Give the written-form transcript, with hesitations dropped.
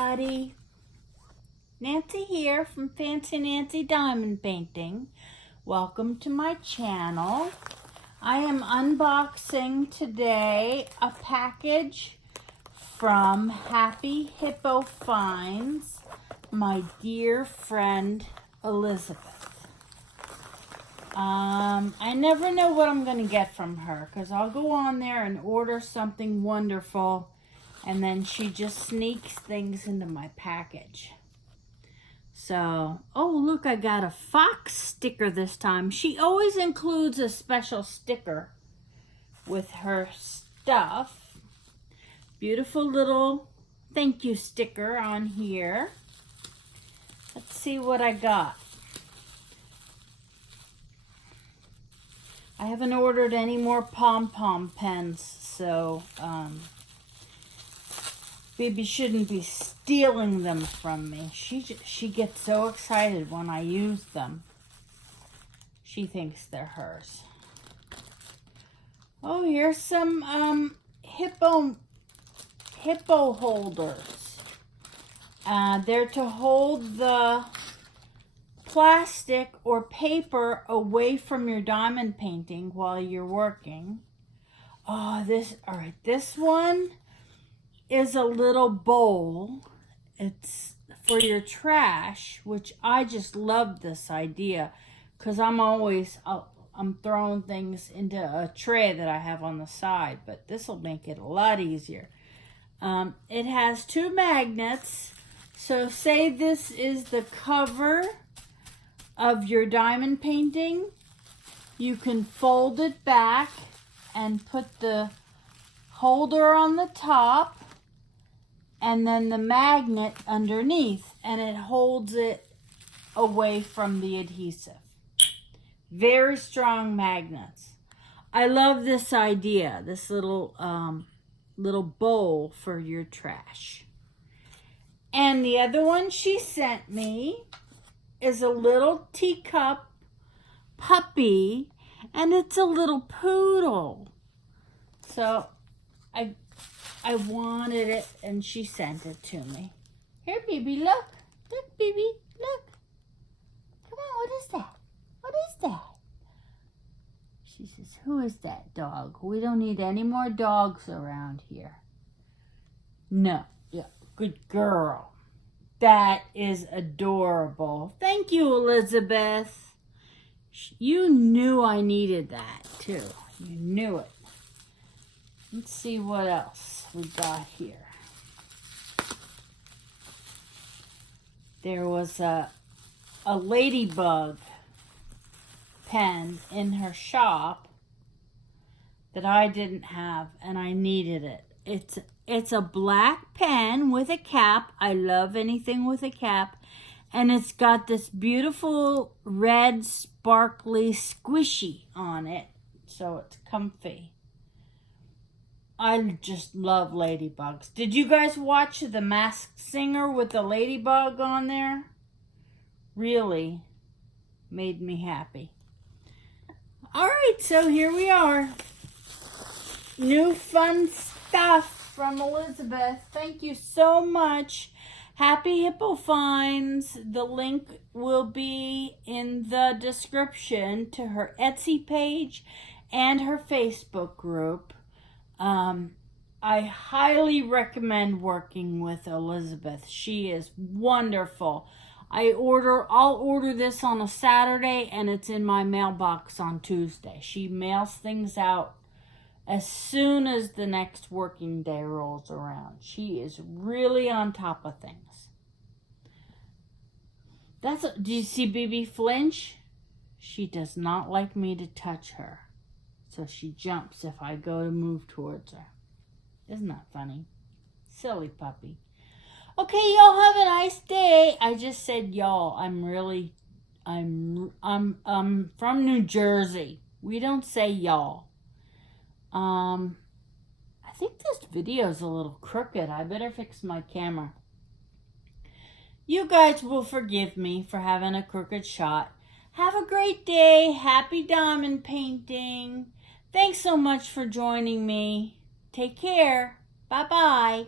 everybody. Nancy here from Fancy Nancy Diamond Painting. Welcome to my channel. I am unboxing today a package from Happy Hippo Finds, my dear friend Elisabeth. I never know what I'm going to get from her because I'll go on there and order something wonderful and then she just sneaks things into my package. So, oh look, I got a fox sticker this time. She always includes a special sticker with her stuff. Beautiful little thank you sticker on here. Let's see what I got. I haven't ordered any more pom-pom pens, so Baby shouldn't be stealing them from me. She gets so excited when I use them. She thinks they're hers. Oh, here's some hippo holders. They're to hold the plastic or paper away from your diamond painting while you're working. Oh, this one is a little bowl. It's for your trash, which I just love this idea because I'm throwing things into a tray that I have on the side, but this will make it a lot easier. It has two magnets. So say this is the cover of your diamond painting. You can fold it back and put the holder on the top and then the magnet underneath, and it holds it away from the adhesive. Very strong magnets. I love this idea, this little bowl for your trash. And the other one she sent me is a little teacup puppy, and it's a little poodle. So I wanted it, and she sent it to me. Here, baby, look. Look, baby, look. Come on, what is that? What is that? She says, who is that dog? We don't need any more dogs around here. No. Yeah, good girl. That is adorable. Thank you, Elisabeth. You knew I needed that, too. You knew it. Let's see what else we got here. There was a ladybug pen in her shop that I didn't have, and I needed it. It's a black pen with a cap. I love anything with a cap. And it's got this beautiful red sparkly squishy on it, so it's comfy. I just love ladybugs. Did you guys watch The Masked Singer with the ladybug on there? Really made me happy. All right, so here we are. New fun stuff from Elisabeth. Thank you so much. Happy Hippo Finds. The link will be in the description to her Etsy page and her Facebook group. I highly recommend working with Elisabeth. She is wonderful. I'll order this on a Saturday and it's in my mailbox on Tuesday. She mails things out as soon as the next working day rolls around. She is really on top of things. Do you see Bibi flinch? She does not like me to touch her. So she jumps if I go to move towards her. Isn't that funny? Silly puppy. Okay, y'all have a nice day. I just said y'all. I'm from New Jersey. We don't say y'all. I think this video's a little crooked. I better fix my camera. You guys will forgive me for having a crooked shot. Have a great day. Happy diamond painting. Thanks so much for joining me. Take care. Bye-bye.